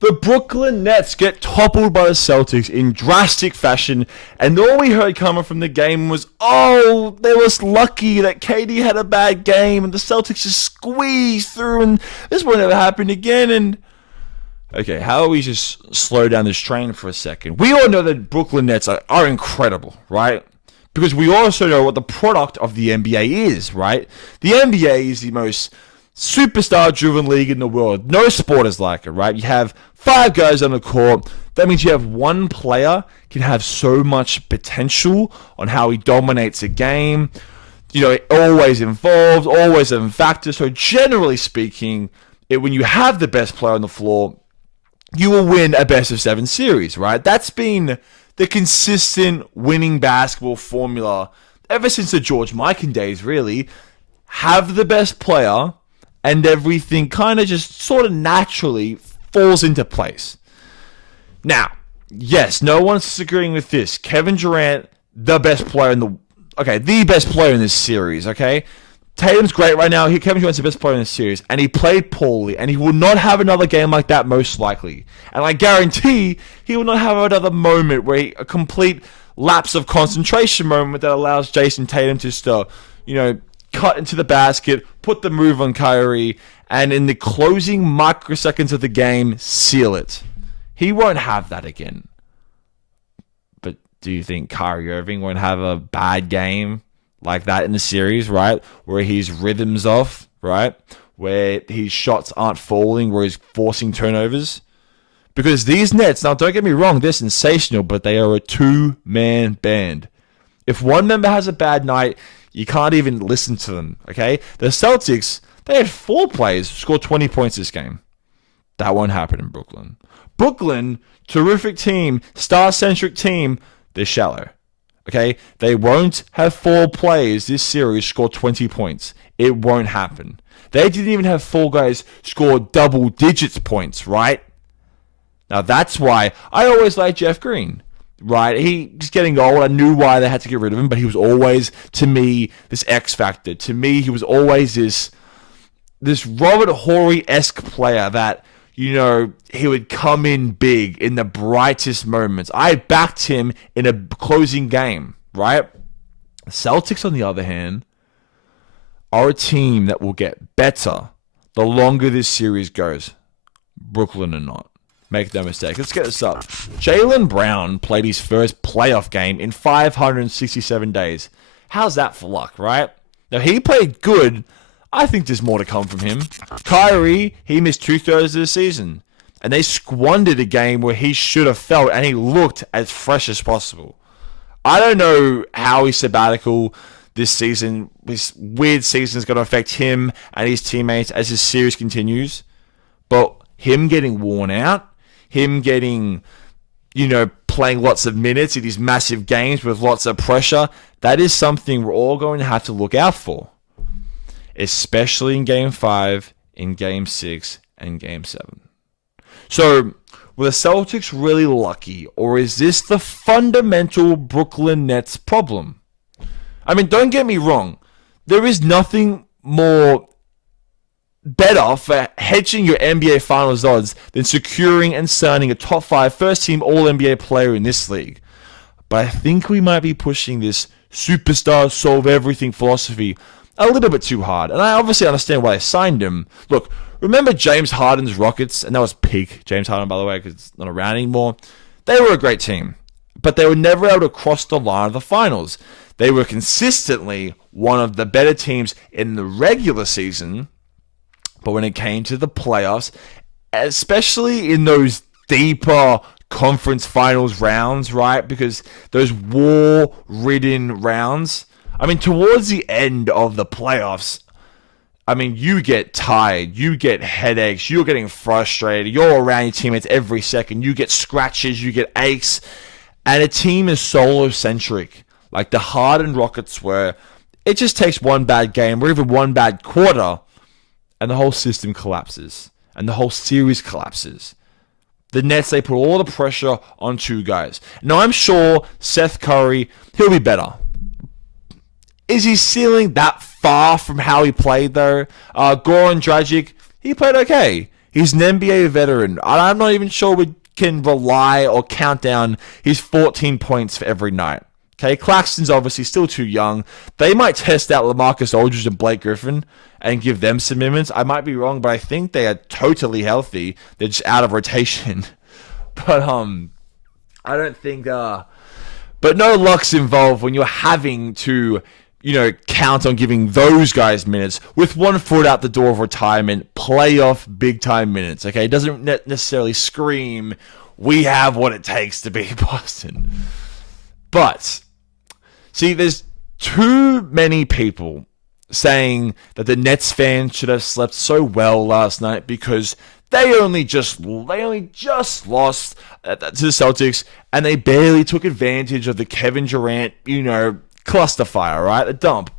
The Brooklyn Nets get toppled by the Celtics in drastic fashion, and all we heard coming from the game was, oh, they was lucky that KD had a bad game, and the Celtics just squeezed through, and this won't ever happen again, and... Okay, how about we just slow down this train for a second? We all know that Brooklyn Nets are incredible, right? Because we also know what the product of the NBA is, right? The NBA is the most superstar-driven league in the world. No sport is like it, right? You have 5 guys on the court. That means you have one player can have so much potential on how he dominates a game. You know, always involved, always a factor. So generally speaking, when you have the best player on the floor, you will win a best-of-7 series, right? That's been the consistent winning basketball formula ever since the George Mikan days, really. Have the best player, and everything kind of just sort of naturally falls into place. Now, yes, no one's disagreeing with this. Kevin Durant, the best player the best player in this series, okay? Tatum's great right now. Kevin Durant's the best player in this series, and he played poorly, and he will not have another game like that most likely. And I guarantee he will not have another moment where a complete lapse of concentration moment that allows Jason Tatum to still, cut into the basket, put the move on Kyrie, and in the closing microseconds of the game, seal it. He won't have that again. But do you think Kyrie Irving won't have a bad game like that in the series, right? Where his rhythm's off, right? Where his shots aren't falling, where he's forcing turnovers? Because these Nets, now don't get me wrong, they're sensational, but they are a 2-man band. If one member has a bad night, you can't even listen to them, okay? The Celtics, they had 4 players score 20 points this game. That won't happen in Brooklyn. Brooklyn, terrific team, star-centric team, they're shallow, okay? They won't have 4 players this series score 20 points. It won't happen. They didn't even have 4 guys score double digits points, right? Now that's why I always liked Jeff Green. Right, he's getting old. I knew why they had to get rid of him, but he was always, to me, this X factor. To me, he was always this Robert Horry-esque player that, he would come in big in the brightest moments. I backed him in a closing game, right? The Celtics, on the other hand, are a team that will get better the longer this series goes. Brooklyn are not. Make no mistake. Let's get this up. Jaylen Brown played his first playoff game in 567 days. How's that for luck, right? Now, he played good. I think there's more to come from him. Kyrie, he missed 2/3 of the season. And they squandered a game where he should have felt, and he looked as fresh as possible. I don't know how his sabbatical this season, this weird season, is going to affect him and his teammates as his series continues. But him getting worn out, him getting, playing lots of minutes in these massive games with lots of pressure, that is something we're all going to have to look out for. Especially in Game 5, in Game 6, and Game 7. So, were the Celtics really lucky, or is this the fundamental Brooklyn Nets problem? I mean, don't get me wrong. There is nothing more better for hedging your NBA Finals odds than securing and signing a top 5 first-team All-NBA player in this league. But I think we might be pushing this superstar solve-everything philosophy a little bit too hard. And I obviously understand why they signed him. Look, remember James Harden's Rockets? And that was peak James Harden, by the way, because it's not around anymore. They were a great team. But they were never able to cross the line of the finals. They were consistently one of the better teams in the regular season. But when it came to the playoffs, especially in those deeper conference finals rounds, right? Because those war-ridden rounds, I mean, towards the end of the playoffs, I mean, you get tired, you get headaches, you're getting frustrated, you're around your teammates every second, you get scratches, you get aches, and a team is solo-centric, like the Harden Rockets were. It just takes one bad game or even one bad quarter, and the whole system collapses. And the whole series collapses. The Nets, they put all the pressure on 2 guys. Now, I'm sure Seth Curry, he'll be better. Is he ceiling that far from how he played, though? Goran Dragic, he played okay. He's an NBA veteran. I'm not even sure we can rely or count down his 14 points for every night. Okay, Claxton's obviously still too young. They might test out LaMarcus Aldridge and Blake Griffin and give them some minutes. I might be wrong, but I think they are totally healthy. They're just out of rotation. But I don't think but no luck's involved when you're having to, count on giving those guys minutes with one foot out the door of retirement, playoff big time minutes. Okay, it doesn't necessarily scream we have what it takes to beat Boston. But see, there's too many people saying that the Nets fans should have slept so well last night because they only just lost to the Celtics, and they barely took advantage of the Kevin Durant, cluster fire, right? A dump.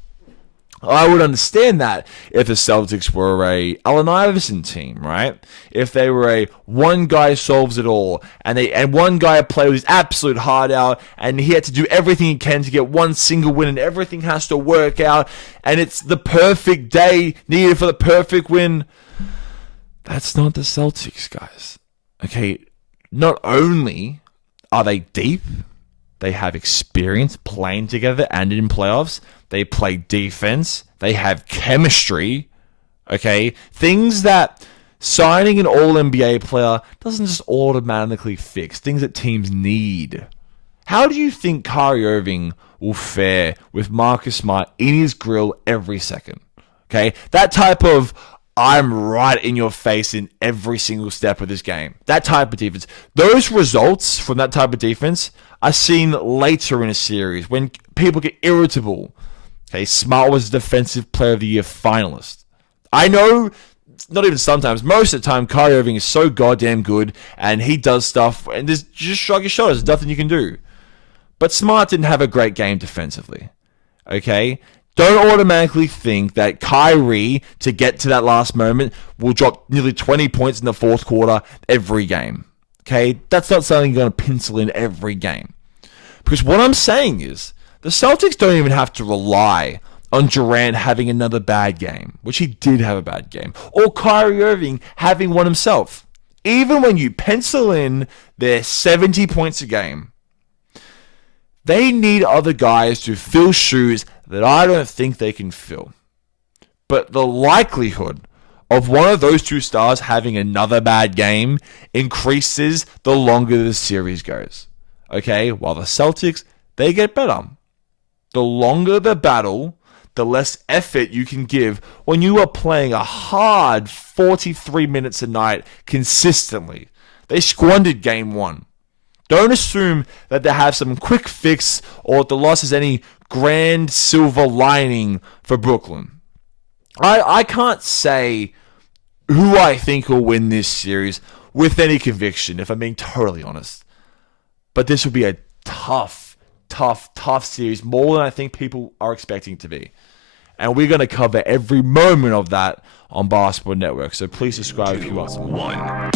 I would understand that if the Celtics were a Allen Iverson team, right? If they were a one guy solves it all, and one guy plays his absolute heart out, and he had to do everything he can to get one single win, and everything has to work out, and it's the perfect day needed for the perfect win. That's not the Celtics, guys. Okay, not only are they deep, they have experience playing together and in playoffs. They play defense. They have chemistry. Okay, things that signing an All-NBA player doesn't just automatically fix. Things that teams need. How do you think Kyrie Irving will fare with Marcus Smart in his grill every second? Okay, that type of I'm right in your face in every single step of this game. That type of defense. Those results from that type of defense are seen later in a series when people get irritable. Okay, Smart was Defensive Player of the Year finalist. I know, not even sometimes, most of the time, Kyrie Irving is so goddamn good and he does stuff and just shrug your shoulders. There's nothing you can do. But Smart didn't have a great game defensively. Okay? Don't automatically think that Kyrie, to get to that last moment, will drop nearly 20 points in the fourth quarter every game. Okay? That's not something you're going to pencil in every game. Because what I'm saying is, the Celtics don't even have to rely on Durant having another bad game, which he did have a bad game, or Kyrie Irving having one himself. Even when you pencil in their 70 points a game, they need other guys to fill shoes that I don't think they can fill. But the likelihood of one of those two stars having another bad game increases the longer the series goes. Okay, while the Celtics, they get better. The longer the battle, the less effort you can give when you are playing a hard 43 minutes a night consistently. They squandered game one. Don't assume that they have some quick fix or that the loss is any grand silver lining for Brooklyn. I can't say who I think will win this series with any conviction, if I'm being totally honest. But this will be a tough series, more than I think people are expecting it to be. And we're going to cover every moment of that on Basketball Network. So please subscribe if you want some more.